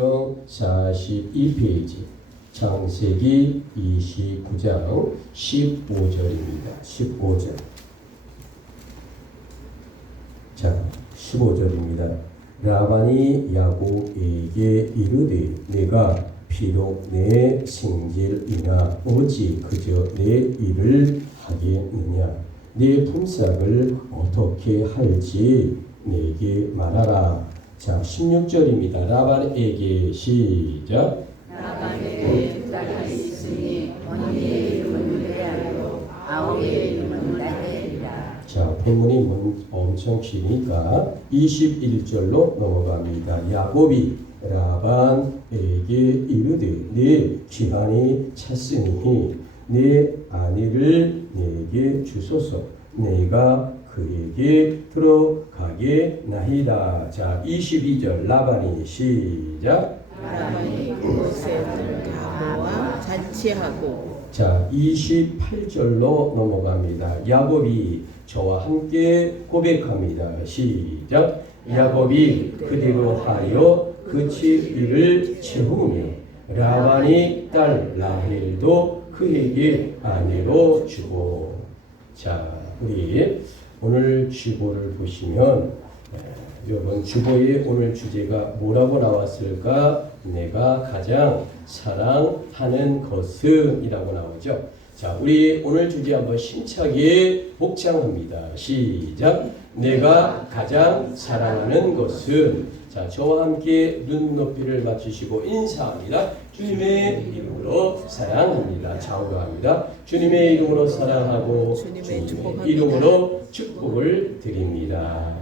성경 42페이지 창세기 29장 15절입니다. 15절. 자, 15절입니다. 라반이 야곱에게 이르되 내가 비록 내 생질이나 어찌 그저 내 일을 하겠느냐. 내 품삯을 어떻게 할지 내게 말하라. 자, 16절입니다. 라반에게 시작. 라반에게 두 딸이 있으니 언니의 이름은 레아요 아우의 이름은 라헬이라. 자, 본문이 엄청 기니까 21절로 넘어갑니다. 야곱이 라반에게 이르되 내 기한이 찼으니 내 아내를 내게 주소서. 내가 그에게 들어가게나이다. 자, 22절 라반이 시작. 라반이 그곳에 가보아 잔치하고. 자, 28절로 넘어갑니다. 야곱이 저와 함께 고백합니다. 시작. 야곱이 그대로 하여 그 집을 채우며 라반이 딸 라헬도 그에게 아내로 주고. 자, 우리 오늘 주보를 보시면 여러분 주보의 오늘 주제가 뭐라고 나왔을까? 내가 가장 사랑하는 것은 이라고 나오죠. 자, 우리 오늘 주제 한번 심차게 복창합니다. 시작. 내가 가장 사랑하는 것은. 자, 저와 함께 눈높이를 맞추시고 인사합니다. 주님의 이름으로 사랑합니다. 좌우합니다. 주님의 이름으로 사랑하고 주님의 이름으로 축복을 드립니다.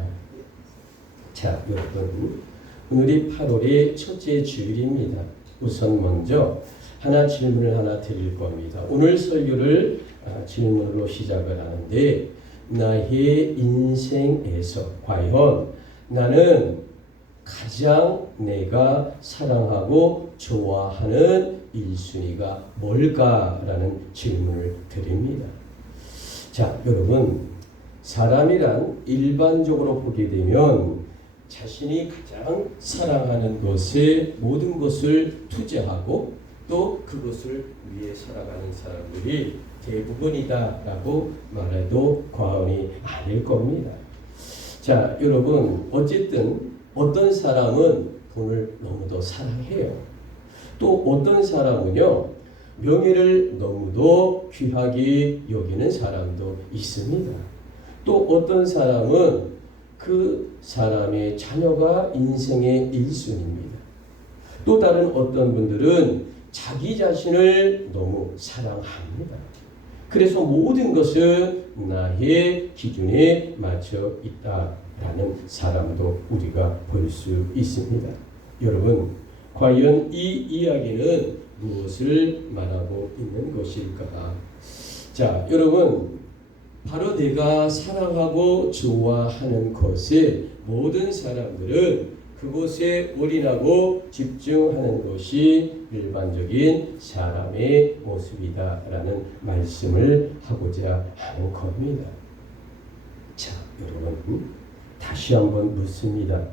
자, 여러분, 오늘이 8월의 첫째 주일입니다. 우선 먼저 질문을 하나 드릴 겁니다. 오늘 설교를 질문으로 시작을 하는데, 나의 인생에서 과연 나는 가장 내가 사랑하고 좋아하는 1순위가 뭘까라는 질문을 드립니다. 자, 여러분, 사람이란 일반적으로 보게 되면 자신이 가장 사랑하는 것에 모든 것을 투자하고 또 그것을 위해 살아가는 사람들이 대부분이다라고 말해도 과언이 아닐 겁니다. 자, 여러분, 어쨌든 어떤 사람은 돈을 너무도 사랑해요. 또 어떤 사람은요, 명예를 너무도 귀하게 여기는 사람도 있습니다. 또 어떤 사람은 그 사람의 자녀가 인생의 1순위입니다. 또 다른 어떤 분들은 자기 자신을 너무 사랑합니다. 그래서 모든 것은 나의 기준에 맞춰 있다라는 사람도 우리가 볼 수 있습니다. 여러분, 과연 이 이야기는 무엇을 말하고 있는 것일까? 자, 여러분, 바로 내가 사랑하고 좋아하는 것에 모든 사람들은 그곳에 올인하고 집중하는 것이 일반적인 사람의 모습이다라는 말씀을 하고자 하는 겁니다. 자, 여러분, 다시 한번 묻습니다.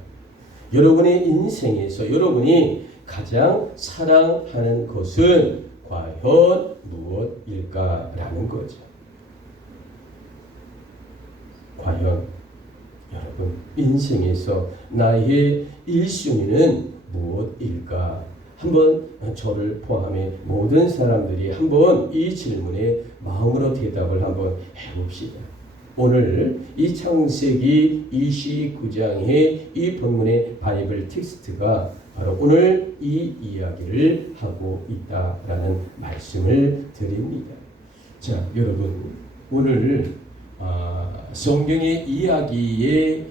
여러분의 인생에서 여러분이 가장 사랑하는 것은 과연 무엇일까라는 거죠. 과연 여러분 인생에서 나의 1순위는 무엇일까? 한번 저를 포함해 모든 사람들이 한번 이 질문에 마음으로 대답을 한번 해봅시다. 오늘 이 창세기 29장의 이 본문의 바이블 텍스트가 바로 오늘 이 이야기를 하고 있다라는 말씀을 드립니다. 자, 여러분, 오늘 성경의 이야기의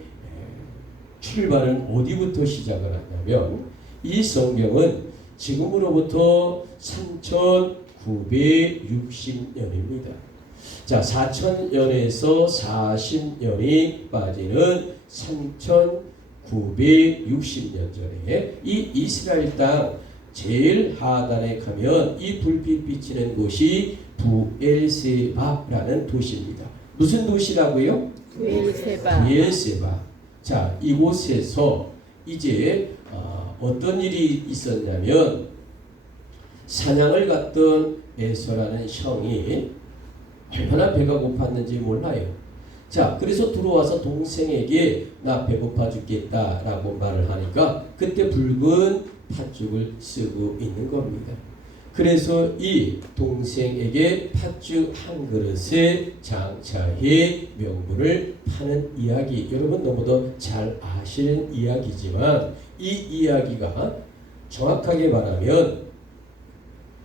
출발은 어디부터 시작을 하냐면 이 성경은 지금으로부터 3960년입니다. 자, 4000년에서 40년이 빠지는 3960년 전에 이 이스라엘 땅 제일 하단에 가면 이 불빛 비치는 곳이 부엘세바라는 도시입니다. 무슨 도시라고요? 부엘세바. 부엘세바. 자, 이곳에서 이제 자, 어떤 일이 있었냐면 사냥을 갔던 에서라는 형이 얼마나 배가 고팠는지 몰라요. 자, 그래서 들어와서 동생에게 나 배고파 죽겠다라고 말을 하니까 그때 붉은 팥죽을 쓰고 있는 겁니다. 그래서 이 동생에게 팥죽 한 그릇에 장차에 명분을 파는 이야기, 여러분 너무도 잘 아시는 이야기지만 이 이야기가 정확하게 말하면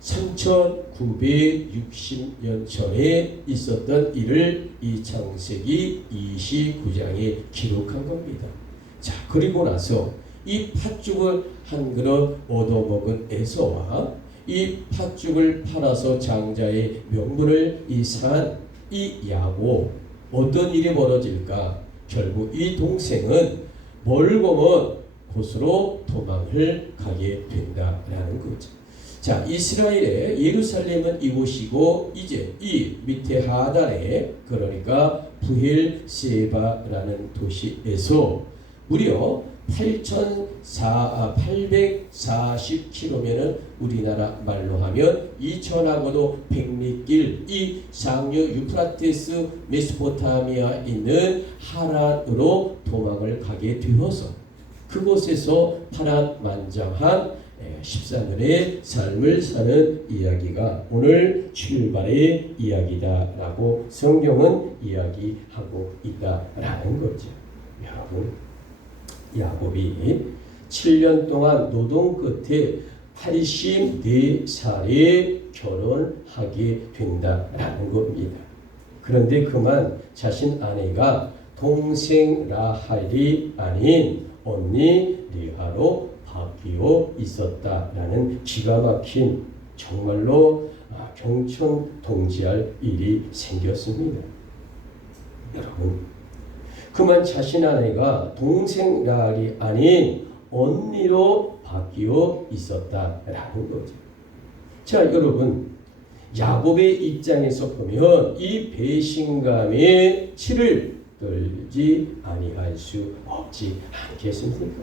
3960년 전에 있었던 일을 이 창세기 29장에 기록한 겁니다. 자, 그리고 나서 이 팥죽을 한 그릇 얻어먹은 에서와 이 팥죽을 팔아서 장자의 명분을 산 이 야곱, 어떤 일이 벌어질까? 결국 이 동생은 멀고 먼 곳으로 도망을 가게 된다라는 거죠. 자, 이스라엘의 예루살렘은 이곳이고 이제 이 밑에 하단에 그러니까 부엘세바라는 도시에서 무려 840km면은 우리나라 말로 하면 이천하고도 백리길 이 상류 유프라테스 메소포타미아에 있는 하란으로 도망을 가게 되어서 그곳에서 파란만장한 14년의 삶을 사는 이야기가 오늘 출발의 이야기다라고 성경은 이야기하고 있다라는 거죠. 여러분, 야곱이 7년 동안 노동 끝에 84살에 결혼하게 된다라는 겁니다. 그런데 그만 자신 아내가 동생 라헬이 아닌 언니 리아로 바뀌어 있었다라는 기가 막힌 정말로 경천동지할 일이 생겼습니다. 여러분, 그만 자신 아내가 동생 라헬이 아닌 언니로 바뀌어 있었다라는 거죠. 자, 여러분, 야곱의 입장에서 보면 이 배신감에 치를 떨지 아니할 수 없지 않겠습니까?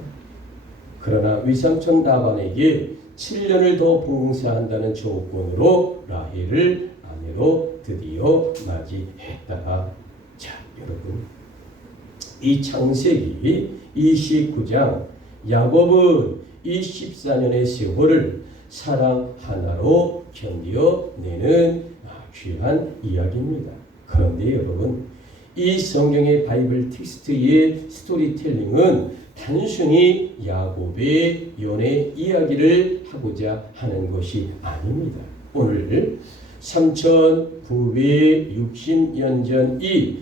그러나 위삼촌 라반에게 7년을 더 봉사한다는 조건으로 라헬을 아내로 드디어 맞이했다. 자, 여러분, 이 창세기 29장 야곱은 이 14년의 세월을 사랑 하나로 견뎌내는 귀한 이야기입니다. 그런데 여러분, 이 성경의 바이블 텍스트의 스토리텔링은 단순히 야곱의 연애 이야기를 하고자 하는 것이 아닙니다. 오늘 3960년 전 이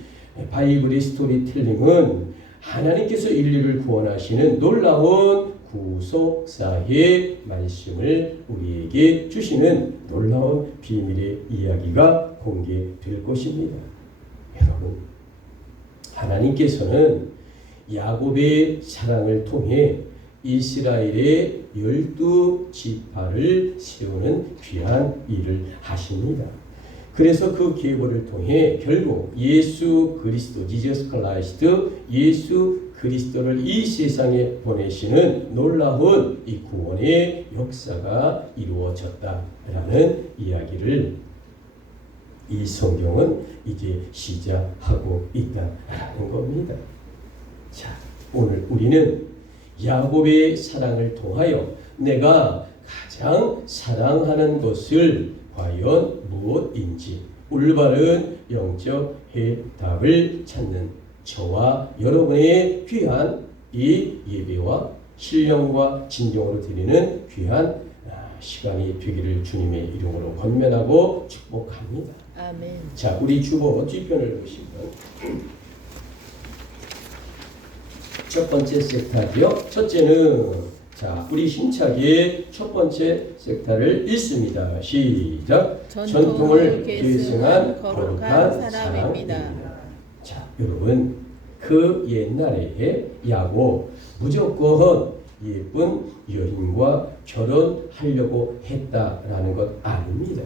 바이블의 스토리텔링은 하나님께서 인류를 구원하시는 놀라운 구속사의 말씀을 우리에게 주시는 놀라운 비밀의 이야기가 공개될 것입니다. 여러분, 하나님께서는 야곱의 사랑을 통해 이스라엘의 12지파를 세우는 귀한 일을 하십니다. 그래서 그 계보를 통해 결국 예수 그리스도, 지저스 크라이스트, 예수 그리스도를 이 세상에 보내시는 놀라운 이 구원의 역사가 이루어졌다라는 이야기를 이 성경은 이제 시작하고 있다라는 겁니다. 자, 오늘 우리는 야곱의 사랑을 통하여 내가 가장 사랑하는 것을 과연 무엇인지 올바른 영적 해답을 찾는 저와 여러분의 귀한 이 예배와 신령과 진정으로 드리는 귀한 시간이 되기를 주님의 이름으로 권면하고 축복합니다. 아멘. 자, 우리 주보 뒤편을 보시면 첫 번째 섹타지요. 첫째는 자, 우리 힘차게 첫 번째 섹타를 읽습니다. 시작. 전통을 계승한 거룩한 사람입니다. 자, 여러분, 그 옛날에 야곱 무조건 예쁜 여인과 결혼하려고 했다라는 것 아닙니다.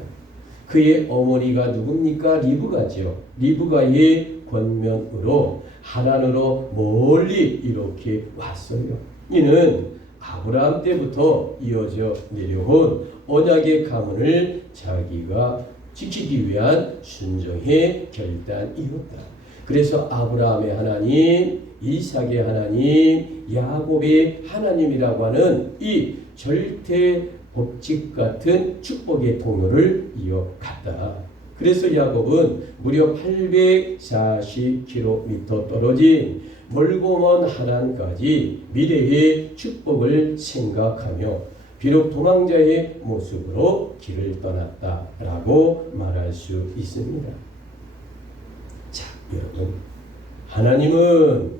그의 어머니가 누굽니까? 리브가죠. 리브가의 권면으로 하란으로 멀리 이렇게 왔어요. 이는 아브라함 때부터 이어져 내려온 언약의 가문을 자기가 지키기 위한 순종의 결단이었다. 그래서 아브라함의 하나님, 이삭의 하나님, 야곱의 하나님이라고 하는 이 절대 법칙 같은 축복의 통로를 이어갔다. 그래서 야곱은 무려 840km 떨어진 멀고 먼 하란까지 미래의 축복을 생각하며 비록 도망자의 모습으로 길을 떠났다라고 말할 수 있습니다. 자, 여러분, 하나님은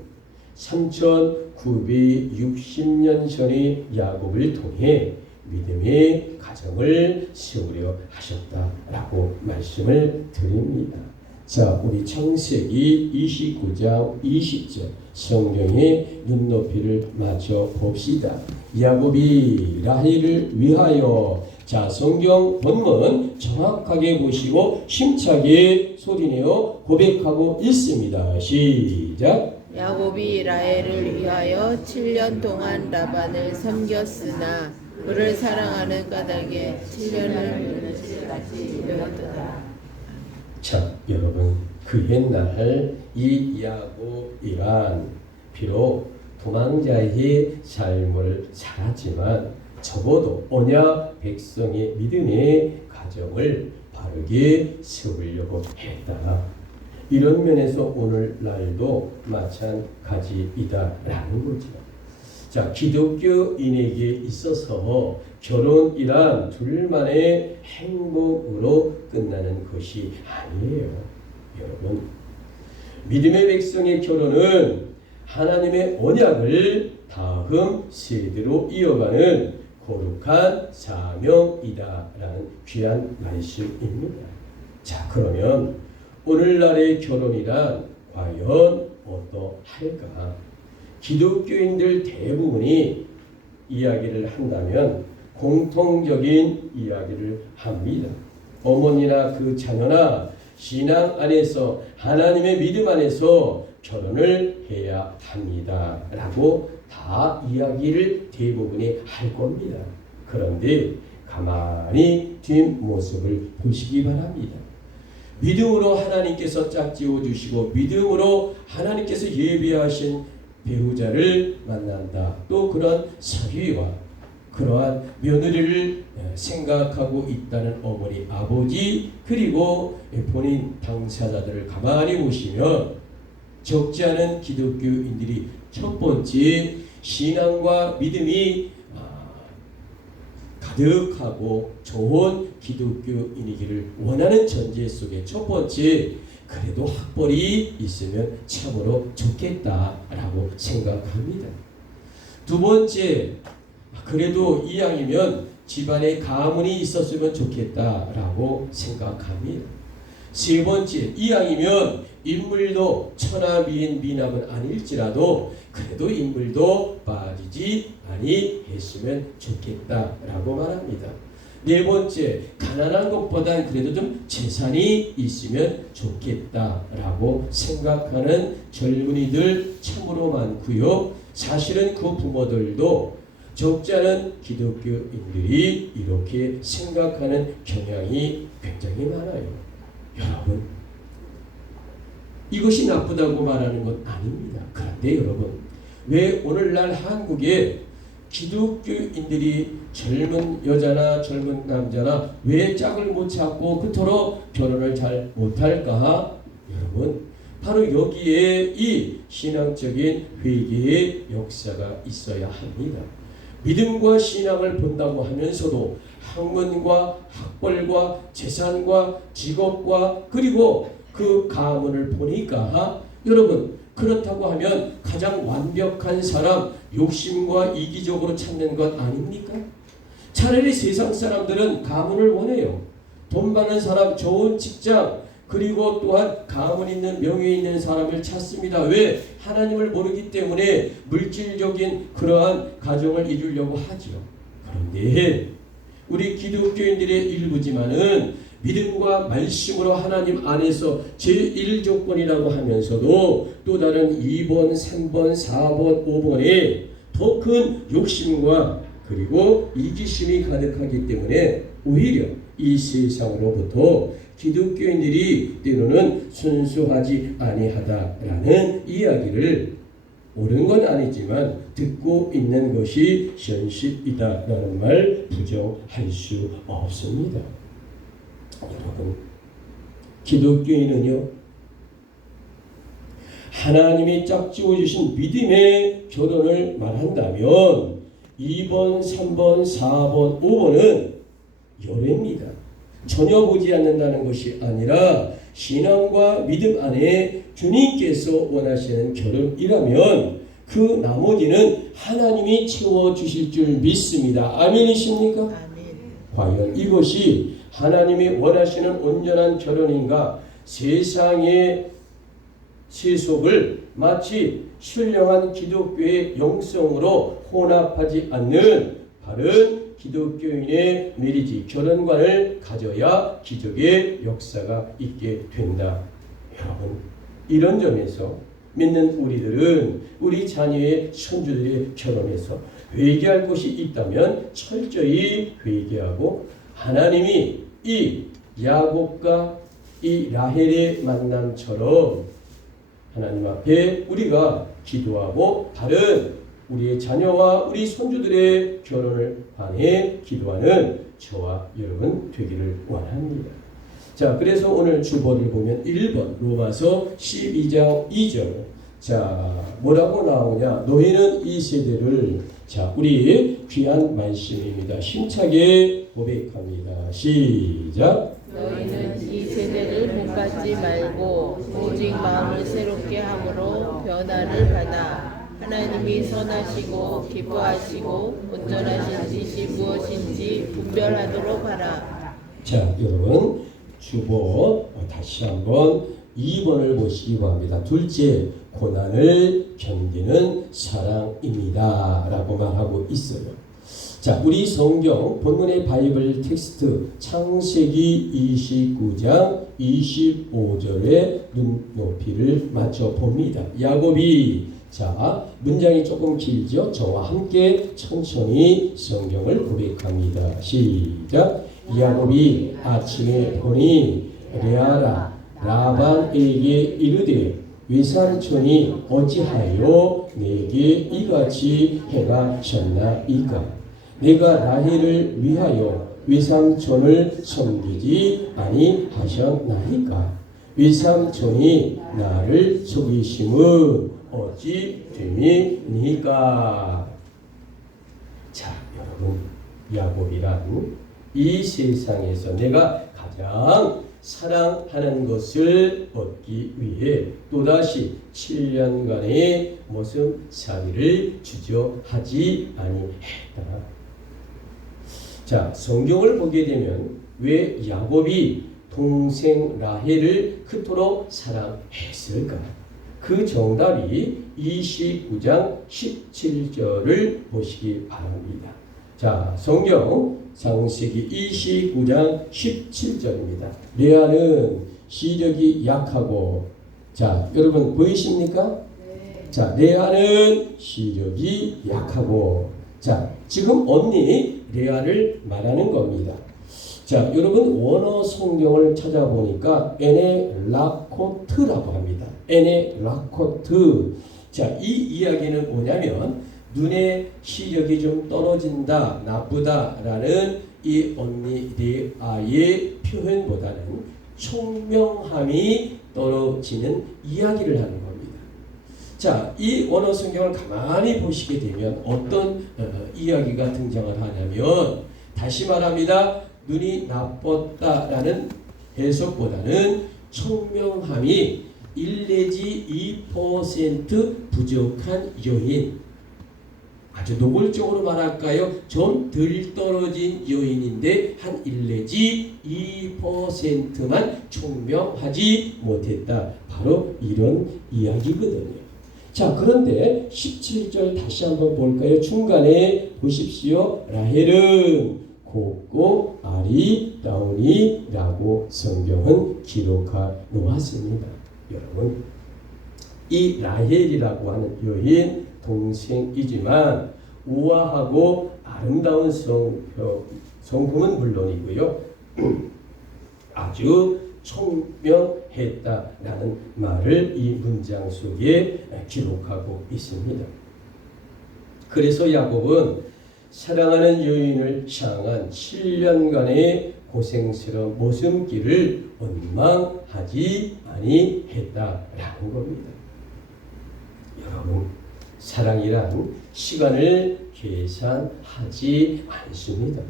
3960년 전의 야곱을 통해 믿음의 가정을 세우려 하셨다라고 말씀을 드립니다. 자, 우리 창세기 29장 20절 성경의 눈높이를 맞춰 봅시다. 야곱이 라헬을 위하여, 자, 성경 본문 정확하게 보시고 힘차게 소리내어 고백하고 있습니다. 시작. 야곱이 라헬을 위하여 7년 동안 라반을 섬겼으나 그를 사랑하는 까닭에 7년을 며칠같이 일렀더라. 자, 여러분, 그 옛날 이 야곱이란 비록 도망자의 삶을 살았지만 적어도 언약 백성의 믿음의 가정을 바르게 세우려고 했다. 이런 면에서 오늘날도 마찬가지이다라는 거죠. 자, 기독교인에게 있어서 결혼이란 둘만의 행복으로 끝나는 것이 아니에요. 여러분, 믿음의 백성의 결혼은 하나님의 언약을 다음 세대로 이어가는 거룩한 사명이다라는 귀한 말씀입니다. 자, 그러면 오늘날의 결혼이란 과연 어떠할까? 기독교인들 대부분이 이야기를 한다면 공통적인 이야기를 합니다. 어머니나 그 자녀나 신앙 안에서 하나님의 믿음 안에서 결혼을 해야 합니다 라고 다 이야기를 대부분이 할 겁니다. 그런데 가만히 뒷모습을 보시기 바랍니다. 믿음으로 하나님께서 짝지어 주시고 믿음으로 하나님께서 예비하신 배우자를 만난다. 또 그런 사위와 그러한 며느리를 생각하고 있다는 어머니, 아버지, 그리고 본인 당사자들을 가만히 보시면 적지 않은 기독교인들이 첫 번째 신앙과 믿음이 가득하고 좋은 기독교인이기를 원하는 전제 속에 첫 번째, 그래도 학벌이 있으면 참으로 좋겠다라고 생각합니다. 두 번째, 그래도 이왕이면 집안에 가문이 있었으면 좋겠다라고 생각합니다. 세 번째, 이왕이면 인물도 천하미인 미남은 아닐지라도 그래도 인물도 빠지지 아니했으면 좋겠다라고 말합니다. 네 번째, 가난한 것보단 그래도 좀 재산이 있으면 좋겠다라고 생각하는 젊은이들 참으로 많고요. 사실은 그 부모들도 적지 않은 기독교인들이 이렇게 생각하는 경향이 굉장히 많아요. 여러분, 이것이 나쁘다고 말하는 건 아닙니다. 그런데 여러분, 왜 오늘날 한국에 기독교인들이 젊은 여자나 젊은 남자나 왜 짝을 못 찾고 그토록 결혼을 잘 못할까? 여러분, 바로 여기에 이 신앙적인 회개의 역사가 있어야 합니다. 믿음과 신앙을 본다고 하면서도 학문과 학벌과 재산과 직업과 그리고 그 가문을 보니까 여러분, 그렇다고 하면 가장 완벽한 사람, 욕심과 이기적으로 찾는 것 아닙니까? 차라리 세상 사람들은 가문을 원해요. 돈 많은 사람, 좋은 직장, 그리고 또한 가문 있는 명예 있는 사람을 찾습니다. 왜? 하나님을 모르기 때문에 물질적인 그러한 가정을 이루려고 하죠. 그런데 우리 기독교인들의 일부지만은 믿음과 말씀으로 하나님 안에서 제1조건이라고 하면서도 또 다른 2번, 3번, 4번, 5번에 더 큰 욕심과 그리고 이기심이 가득하기 때문에 오히려 이 세상으로부터 기독교인들이 때로는 순수하지 아니하다라는 이야기를 옳은 건 아니지만 듣고 있는 것이 현실이다라는 말 부정할 수 없습니다. 여러분, 기독교인은요, 하나님이 짝지어 주신 믿음의 결혼을 말한다면 2번, 3번, 4번, 5번은 열애입니다. 전혀 보지 않는다는 것이 아니라 신앙과 믿음 안에 주님께서 원하시는 결혼이라면 그 나머지는 하나님이 채워주실 줄 믿습니다. 아멘이십니까? 아멘. 과연 이것이 하나님이 원하시는 온전한 결혼인가? 세상의 세속을 마치 신령한 기독교의 영성으로 혼합하지 않는 바른 기독교인의 메리지 결혼관을 가져야 기적의 역사가 있게 된다. 여러분, 이런 점에서 믿는 우리들은 우리 자녀의 손주들의 결혼에서 회개할 것이 있다면 철저히 회개하고 하나님이 이 야곱과 이 라헬의 만남처럼 하나님 앞에 우리가 기도하고 다른 우리의 자녀와 우리 손주들의 결혼을 향해 기도하는 저와 여러분 되기를 원합니다. 자, 그래서 오늘 주보를 보면 1번 로마서 12장 2절. 자, 뭐라고 나오냐? 너희는 이 세대를, 자, 우리 귀한 말씀입니다. 힘차게 고백합니다. 시작. 너희는 이 세대를 본받지 말고 오직 마음을 새롭게 함으로 변화를 받아 하나님이 선하시고 기뻐하시고 온전하신 뜻이 무엇인지 분별하도록 하라. 자, 여러분 주보 다시 한번 2번을 보시기 바랍니다. 둘째, 고난을 견디는 사랑입니다 라고 말하고 있어요. 자, 우리 성경 본문의 바이블 텍스트 창세기 29장 25절에 눈높이를 맞춰 봅니다. 야곱이, 자, 문장이 조금 길죠? 저와 함께 천천히 성경을 고백합니다. 시작. 야곱이 아침에 보니 레아라 라반에게 이르되 외삼촌이 어찌하여 내게 이같이 행하셨나이까? 내가 라헬을 위하여 외삼촌을 섬기지 아니하셨나이까? 외삼촌이 나를 속이심은 어찌 됨이니까? 자, 여러분, 야곱이란 이 세상에서 내가 가장 사랑하는 것을 얻기 위해 또다시 7년간의 모습살이를 주저하지 아니했다. 자, 성경을 보게 되면 왜 야곱이 동생 라헬을 그토록 사랑했을까? 그 정답이 29장 17절을 보시기 바랍니다. 자, 성경 창세기 29장 17절입니다. 레아는 시력이 약하고, 자, 여러분 보이십니까? 네. 자, 레아는 시력이 약하고, 자, 지금 언니 레아를 말하는 겁니다. 자, 여러분 원어 성경을 찾아보니까 에네라코트라고 합니다. 에네라코트. 자, 이 이야기는 뭐냐면 눈의 시력이 좀 떨어진다, 나쁘다라는 이 언니 레아의 표현보다는 총명함이 떨어지는 이야기를 하는 겁니다. 자, 이 원어 성경을 가만히 보시게 되면 어떤 이야기가 등장을 하냐면, 다시 말합니다. 눈이 나빴다라는 해석보다는 총명함이 1 내지 2% 부족한 여인, 아주 노골적으로 말할까요? 좀 덜 떨어진 여인인데 한 1 내지 2%만 총명하지 못했다. 바로 이런 이야기거든요. 자, 그런데 17절 다시 한번 볼까요? 중간에 보십시오. 라헬은 곱고 아리따우니라고 성경은 기록해 놓았습니다. 여러분, 이 라헬이라고 하는 여인 동생이지만 우아하고 아름다운 성품은 물론이고요. 아주 총명했다라는 말을 이 문장 속에 기록하고 있습니다. 그래서 야곱은 사랑하는 여인을 향한 7년간의 고생스러운 모순길을 원망하지 아니했다라는 겁니다. 여러분, 사랑이란 시간을 계산하지 않습니다.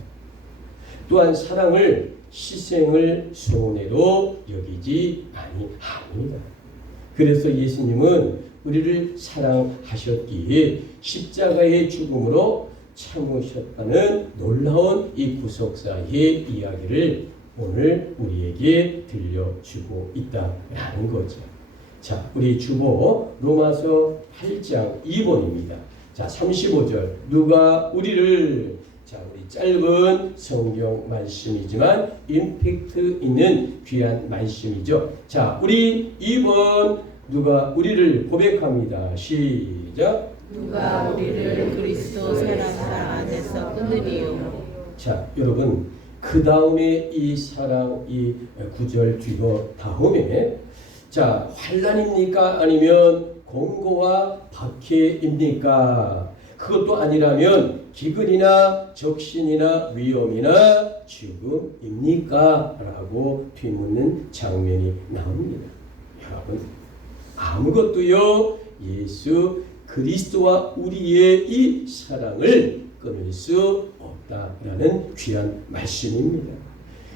또한 사랑을 희생을 손해로 여기지 아니합니다. 그래서 예수님은 우리를 사랑하셨기에 십자가의 죽음으로 참으셨다는 놀라운 이 구속사의 이야기를 오늘 우리에게 들려주고 있다라는 거죠. 자, 우리 주보 로마서 8장 2번입니다. 자, 35절 누가 우리를, 자, 우리 짧은 성경 말씀이지만 임팩트 있는 귀한 말씀이죠. 자, 우리 2번 누가 우리를 고백합니다. 시작. 누가 우리를 그리스도 사랑 안에서 끊으리요. 자, 여러분, 그 다음에 이 사랑 이 구절 뒤로 다음에, 자, 환난입니까? 아니면 공고와 박해입니까? 그것도 아니라면 기근이나 적신이나 위험이나 죽음입니까? 라고 뒤묻는 장면이 나옵니다. 여러분, 아무것도요 예수 그리스도와 우리의 이 사랑을 끊을 수 없다라는 귀한 말씀입니다.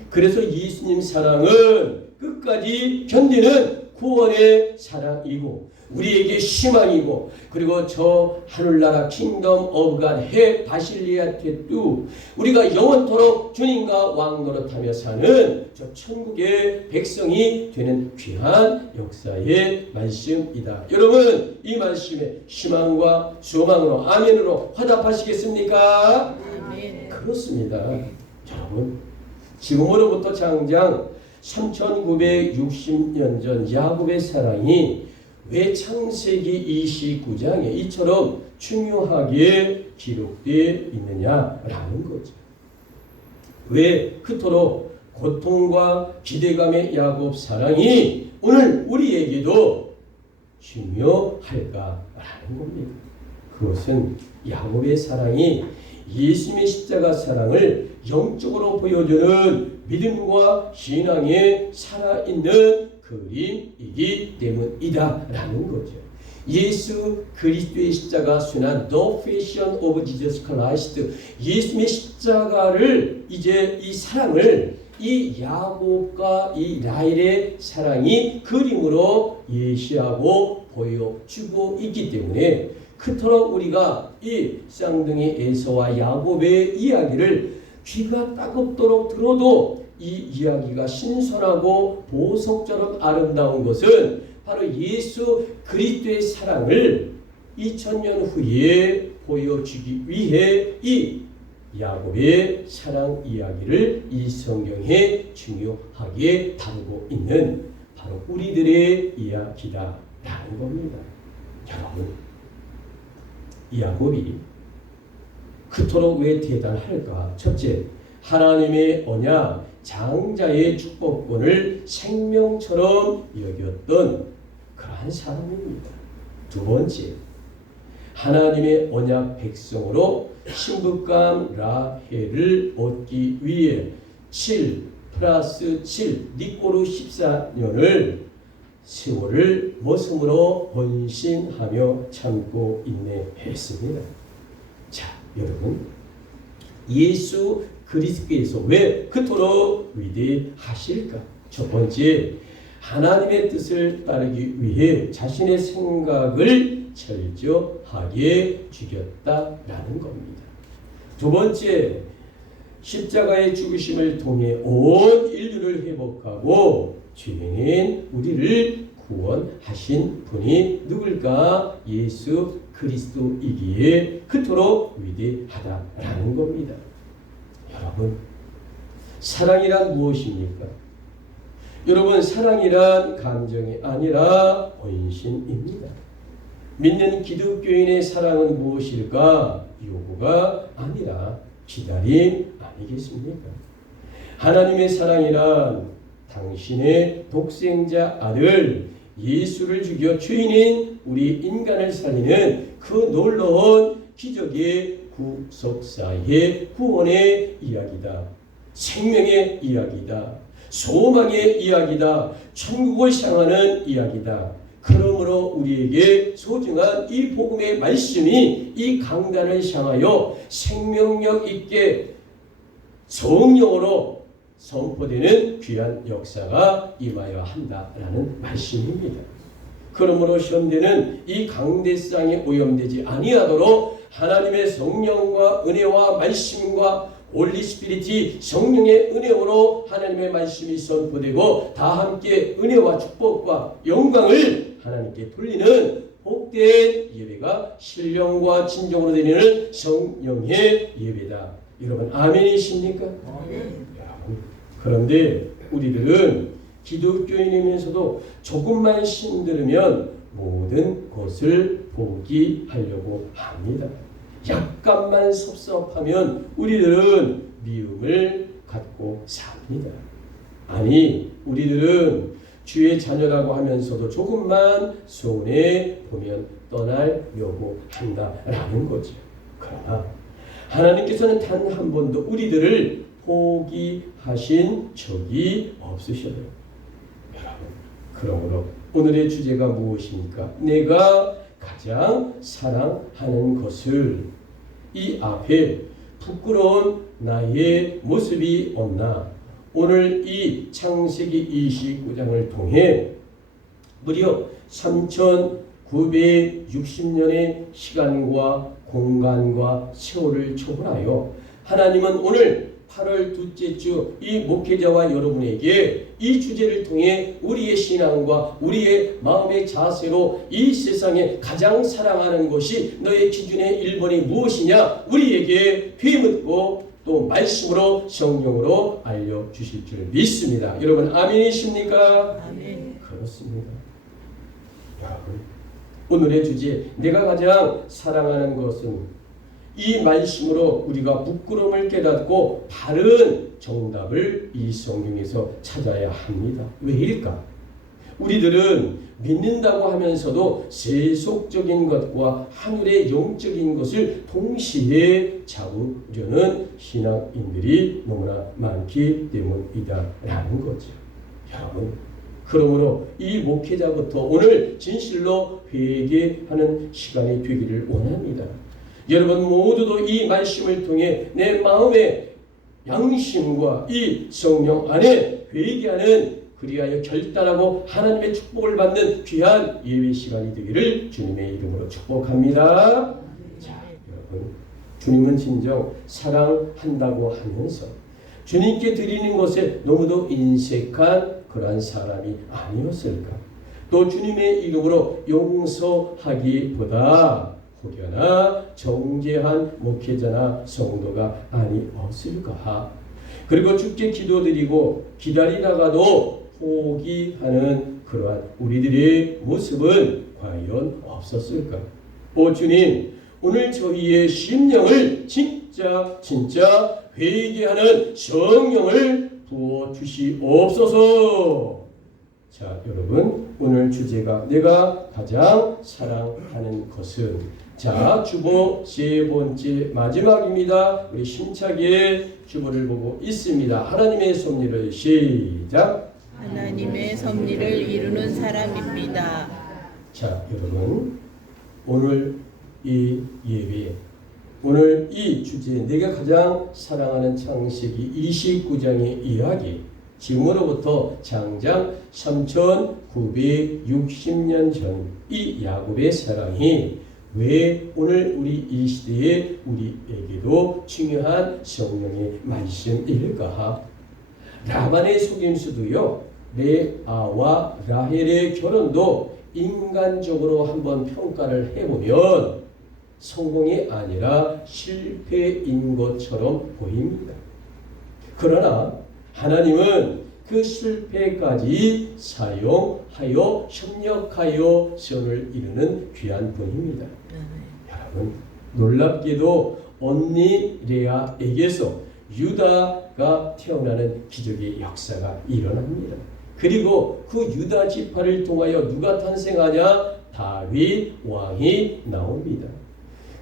그래서 예수님 사랑은 끝까지 견디는 구원의 사랑이고 우리에게 희망이고, 그리고 저 하늘나라 킹덤 오브 갓 해 바실리아 테뚜 우리가 영원토록 주님과 왕 노릇하며 사는 저 천국의 백성이 되는 귀한 역사의 말씀이다. 여러분, 이 말씀에 희망과 소망으로 아멘으로 화답하시겠습니까? 아멘. 그렇습니다. 여러분, 지금으로부터 장장 3960년 전 야곱의 사랑이 왜 창세기 29장에 이처럼 중요하게 기록되어 있느냐라는 거죠. 왜 그토록 고통과 기대감의 야곱 사랑이 오늘 우리에게도 중요할까라는 겁니다. 그것은 야곱의 사랑이 예수님의 십자가 사랑을 영적으로 보여주는 믿음과 신앙에 살아있는 그림이기 때문이다라는 거죠. 예수 그리스도의 십자가 순환 The Passion of Jesus Christ, 예수님의 십자가를 이제 이 사랑을 이 야곱과 이 라헬의 사랑이 그림으로 예시하고 보여주고 있기 때문에 그토록 우리가 이 쌍둥이 에서와 야곱의 이야기를 귀가 따갑도록 들어도 이 이야기가 신선하고 보석처럼 아름다운 것은 바로 예수 그리스도의 사랑을 2000년 후에 보여주기 위해 이 야곱의 사랑 이야기를 이 성경에 중요하게 다루고 있는 바로 우리들의 이야기다라는 겁니다. 여러분, 야곱이 그토록 왜 대단할까? 첫째, 하나님의 언약, 장자의 축복권을 생명처럼 여겼던 그러한 사람입니다. 두 번째, 하나님의 언약 백성으로 신부감 라헬을 얻기 위해 7 플러스 7 니꼬르 14년을 세월을 머슴으로 헌신하며 참고 인내했습니다. 자, 여러분, 예수 그리스도께서 왜 그토록 위대하실까? 첫 번째, 하나님의 뜻을 따르기 위해 자신의 생각을 철저하게 죽였다라는 겁니다. 두 번째, 십자가의 죽으심을 통해 온 인류를 회복하고 죄인인 우리를 구원하신 분이 누굴까? 예수 그리스도이기에 그토록 위대하다라는 겁니다. 여러분, 사랑이란 무엇입니까? 여러분, 사랑이란 감정이 아니라 헌신입니다. 믿는 기독교인의 사랑은 무엇일까? 요구가 아니라 기다림 아니겠습니까? 하나님의 사랑이란 당신의 독생자 아들 예수를 죽여 죄인인 우리 인간을 살리는 그 놀라운 기적의 구속사의 구원의 이야기다. 생명의 이야기다. 소망의 이야기다. 천국을 향하는 이야기다. 그러므로 우리에게 소중한 이 복음의 말씀이 이 강단을 향하여 생명력 있게 성령으로 선포되는 귀한 역사가 임하여야 한다라는 말씀입니다. 그러므로 현대는 이 강대상에 오염되지 아니하도록 하나님의 성령과 은혜와 말씀과 홀리 스피릿이 성령의 은혜로 하나님의 말씀이 선포되고 다 함께 은혜와 축복과 영광을 하나님께 돌리는 복된 예배가 신령과 진정으로 드리는 성령의 예배다. 여러분 아멘이십니까? 아멘. 그런데 우리들은 기독교인이면서도 조금만 신들으면 모든 것을 포기하려고 합니다. 약간만 섭섭하면 우리들은 미움을 갖고 삽니다. 아니, 우리들은 주의 자녀라고 하면서도 조금만 손해 보면 떠나려고 한다라는 거죠. 그러나 하나님께서는 단 한 번도 우리들을 포기하신 적이 없으셔요. 여러분, 그러므로 오늘의 주제가 무엇입니까? 내가 가장 사랑하는 것을. 이 앞에 부끄러운 나의 모습이 없나? 오늘 이 창세기 29장을 통해 무려 3960년의 시간과 공간과 세월을 초월하여 하나님은 오늘 8월 둘째 주 이 목회자와 여러분에게 이 주제를 통해 우리의 신앙과 우리의 마음의 자세로 이 세상에 가장 사랑하는 것이 너의 기준의 1번이 무엇이냐 우리에게 되묻고 또 말씀으로 성령으로 알려주실 줄 믿습니다. 여러분 아멘이십니까? 아멘. 그렇습니다. 여러분, 오늘의 주제 내가 가장 사랑하는 것은 이 말씀으로 우리가 부끄러움을 깨닫고 바른 정답을 이 성경에서 찾아야 합니다. 왜일까? 우리들은 믿는다고 하면서도 세속적인 것과 하늘의 영적인 것을 동시에 잡으려는 신앙인들이 너무나 많기 때문이다라는 거죠. 여러분, 그러므로 이 목회자부터 오늘 진실로 회개하는 시간이 되기를 원합니다. 여러분 모두도 이 말씀을 통해 내 마음의 양심과 이 성령 안에 회개하는 그리하여 결단하고 하나님의 축복을 받는 귀한 예배 시간이 되기를 주님의 이름으로 축복합니다. 자, 여러분, 주님은 진정 사랑한다고 하면서 주님께 드리는 것에 너무도 인색한 그러한 사람이 아니었을까? 또 주님의 이름으로 용서하기보다 혹여나 정죄한 목회자나 성도가 아니었을까? 그리고 주께 기도드리고 기다리다가도 포기하는 그러한 우리들의 모습은 과연 없었을까? 오 주님, 오늘 저희의 심령을 진짜 회개하는 성령을 부어주시옵소서. 자, 여러분, 오늘 주제가 내가 가장 사랑하는 것은, 자, 주보 세 번째 마지막입니다. 우리 힘차게 주보를 보고 있습니다. 하나님의 섭리를 시작. 하나님의 섭리를 이루는 사람입니다. 자, 여러분, 오늘 이 예배, 오늘 이 주제 내가 가장 사랑하는 창세기 29장의 이야기, 지금으로부터 장장 3960년 전 이 야곱의 사랑이 왜 오늘 우리 이 시대에 우리에게도 중요한 성령의 말씀일까? 라반의 속임수도요, 레아와 라헬의 결혼도 인간적으로 한번 평가를 해보면 성공이 아니라 실패인 것처럼 보입니다. 그러나 하나님은 그 실패까지 사용하여 협력하여 선을 이루는 귀한 분입니다. 여러분, 놀랍게도 언니 레아에게서 유다가 태어나는 기적의 역사가 일어납니다. 그리고 그 유다 지파를 통하여 누가 탄생하냐? 다윗 왕이 나옵니다.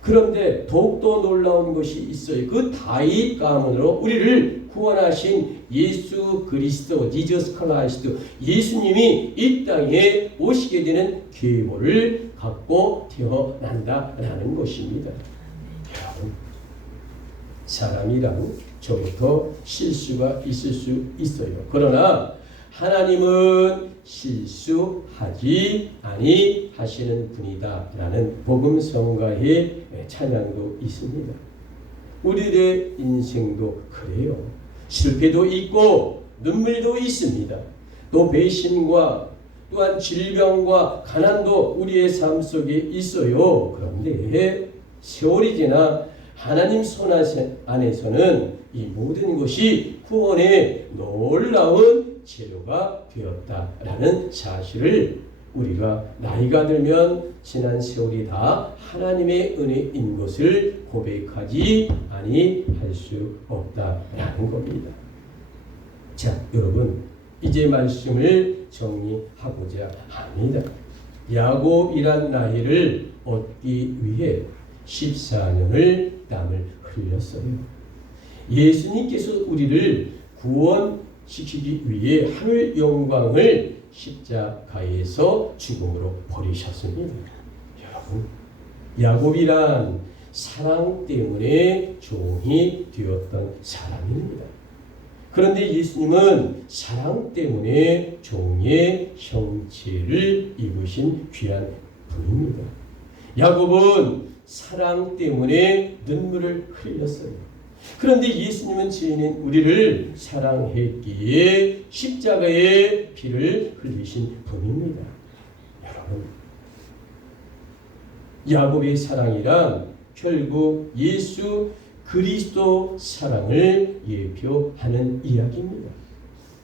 그런데 더욱더 놀라운 것이 있어요. 그 다윗 가문으로 우리를 구원하신 예수 그리스도, 지저스 크라이스트, 예수님이 이 땅에 오시게 되는 계보를 갖고 태어난다라는 것입니다. 여러분, 사람이란 저부터 실수가 있을 수 있어요. 그러나 하나님은 실수하지 아니하시는 분이다라는 복음성가의 찬양도 있습니다. 우리의 인생도 그래요. 실패도 있고 눈물도 있습니다. 또 배신과 또한 질병과 가난도 우리의 삶 속에 있어요. 그런데 세월이 지나 하나님 손 안에서는 이 모든 것이 구원의 놀라운 재료가 되었다라는 사실을 우리가 나이가 들면 지난 세월이 다 하나님의 은혜인 것을 고백하지 아니할 수 없다라는 겁니다. 자, 여러분, 이제 말씀을 정리하고자 합니다. 야곱이란 나이를 얻기 위해 14년을 땀을 흘렸어요. 예수님께서 우리를 구원시키기 위해 하늘 영광을 십자가에서 죽음으로 버리셨습니다. 여러분, 야곱이란 사랑 때문에 종이 되었던 사람입니다. 그런데 예수님은 사랑 때문에 종의 형체를 입으신 귀한 분입니다. 야곱은 사랑 때문에 눈물을 흘렸어요. 그런데 예수님은 죄인인 우리를 사랑했기에 십자가에 피를 흘리신 분입니다. 여러분, 야곱의 사랑이란 결국 예수 그리스도 사랑을 예표하는 이야기입니다.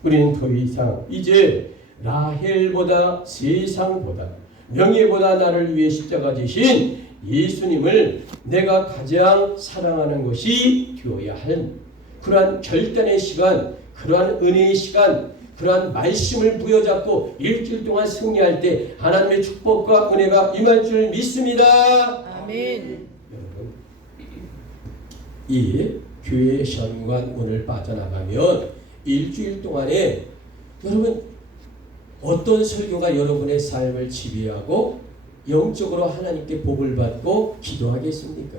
우리는 더 이상 이제 라헬보다 세상보다 명예보다 나를 위해 십자가 지신 예수님을 내가 가장 사랑하는 것이 되어야 할 그러한 결단의 시간, 그러한 은혜의 시간, 그러한 말씀을 부여잡고 일주일 동안 승리할 때 하나님의 축복과 은혜가 임할 줄 믿습니다. 아멘. 여러분, 이 교회 현관문을 빠져나가면 일주일 동안에 여러분 어떤 설교가 여러분의 삶을 지배하고 영적으로 하나님께 복을 받고 기도하겠습니까?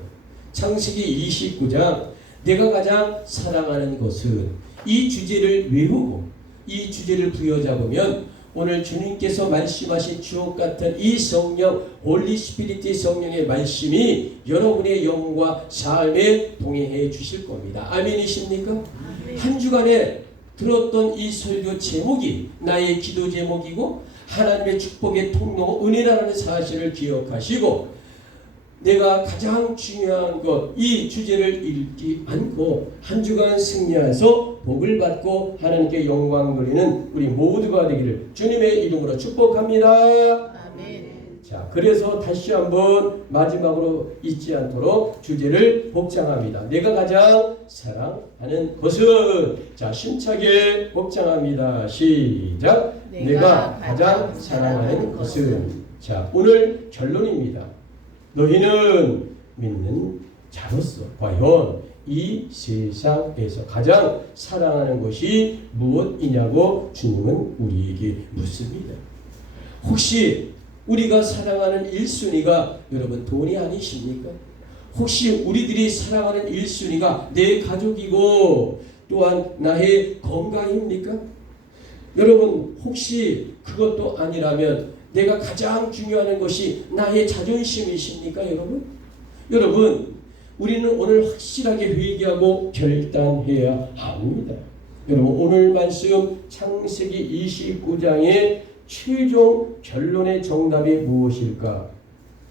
창세기 29장 내가 가장 사랑하는 것은 이 주제를 외우고 이 주제를 부여잡으면 오늘 주님께서 말씀하신 주옥같은 이 성령 홀리 스피릿의 성령의 말씀이 여러분의 영과 삶에 동행해 주실 겁니다. 아멘이십니까? 아멘. 한 주간에 들었던 이 설교 제목이 나의 기도 제목이고 하나님의 축복의 통로 은혜라는 사실을 기억하시고 내가 가장 중요한 것 이 주제를 읽지 않고 한 주간 승리해서 복을 받고 하나님께 영광 돌리는 우리 모두가 되기를 주님의 이름으로 축복합니다. 아멘. 자, 그래서 다시 한번 마지막으로 잊지 않도록 주제를 복장합니다. 내가 가장 사랑하는 것은 자, 힘차게 복장합니다. 시작. 내가 가장 사랑하는 것은 자, 오늘 결론입니다. 너희는 믿는 자로서 과연 이 세상에서 가장 사랑하는 것이 무엇이냐고 주님은 우리에게 묻습니다. 혹시 우리가 사랑하는 1순위가 여러분 돈이 아니십니까? 혹시 우리들이 사랑하는 1순위가 내 가족이고 또한 나의 건강입니까? 여러분 혹시 그것도 아니라면 내가 가장 중요한 것이 나의 자존심이십니까 여러분? 여러분 우리는 오늘 확실하게 회개하고 결단해야 합니다. 여러분 오늘 말씀 창세기 29장의 최종 결론의 정답이 무엇일까?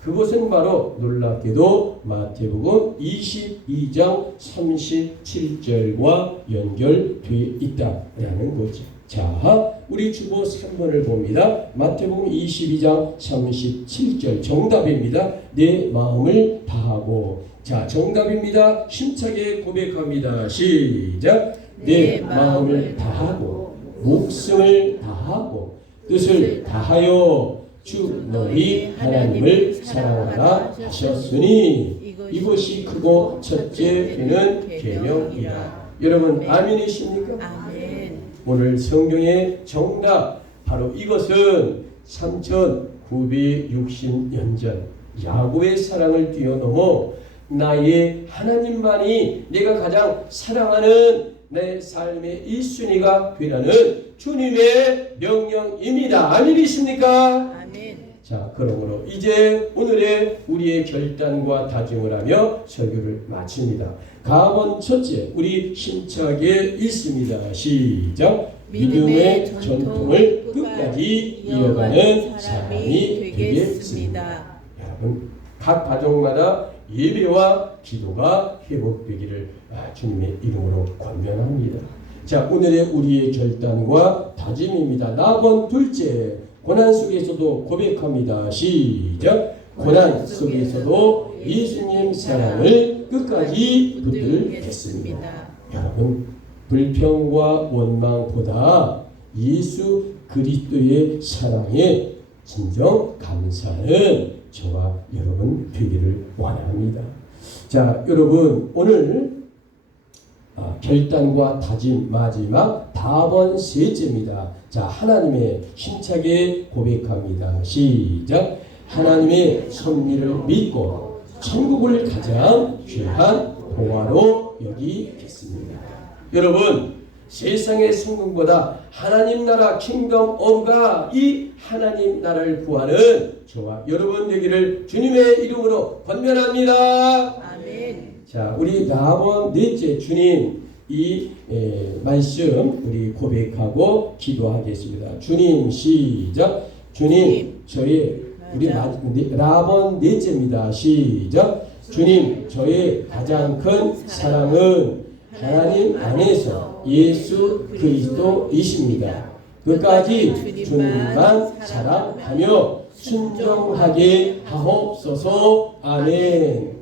그것은 바로 놀랍게도 마태복음 22장 37절과 연결되어 있다라는 거죠. 자, 우리 주보 3번을 봅니다. 마태복음 22장 37절 정답입니다. 내 마음을 다하고. 자, 정답입니다. 힘차게 고백합니다. 시작. 내 마음을 다하고 목숨을 다하고 뜻을 다하여 주 너희 하나님을 사랑하라 하셨으니 이것이 크고 첫째 되는 계명이라. 여러분 아멘이십니까? 아멘. 오늘 성경의 정답 바로 이것은 3960년 전 야곱의 사랑을 뛰어넘어 나의 하나님만이 내가 가장 사랑하는 내 삶의 1순위가 되라는 주님의 명령입니다. 아멘이십니까? 아멘. 자, 그러므로 이제 오늘의 우리의 결단과 다짐을 하며 설교를 마칩니다. 가번 첫째, 우리 힘차게 읽습니다. 시작. 믿음의 전통을 끝까지 이어가는 사람이 되겠습니다. 여러분, 각 가정마다 예배와 기도가 회복되기를 주님의 이름으로 권면합니다. 자, 오늘의 우리의 결단과 다짐입니다. 나번 둘째, 고난 속에서도 고백합니다. 시작. 고난 속에서도 예수님 사랑을 끝까지 붙들겠습니다. 여러분, 불평과 원망보다 예수 그리스도의 사랑에 진정 감사하는 저와 여러분 되기를 원합니다. 자, 여러분 오늘 결단과 다짐 마지막 다번 셋째입니다. 자, 하나님의 힘차게 고백합니다. 시작. 하나님의 섭리를 믿고 천국을 가장 귀한 동화로 여기겠습니다. 여러분, 세상의 성공보다 하나님 나라 킹덤 오브가 이 하나님 나라를 구하는 저와 여러분 되기를 주님의 이름으로 권면합니다. 아멘. 자, 우리 다번 넷째 주님 이 말씀 우리 고백하고 기도하겠습니다. 주님 시작. 주님 저의 우리 라번 넷째입니다. 시작. 주님 저의 가장 큰 사랑은 하나님 안에서 예수 그리스도이십니다. 끝까지 주님만 사랑하며 순종하게 하옵소서. 아멘.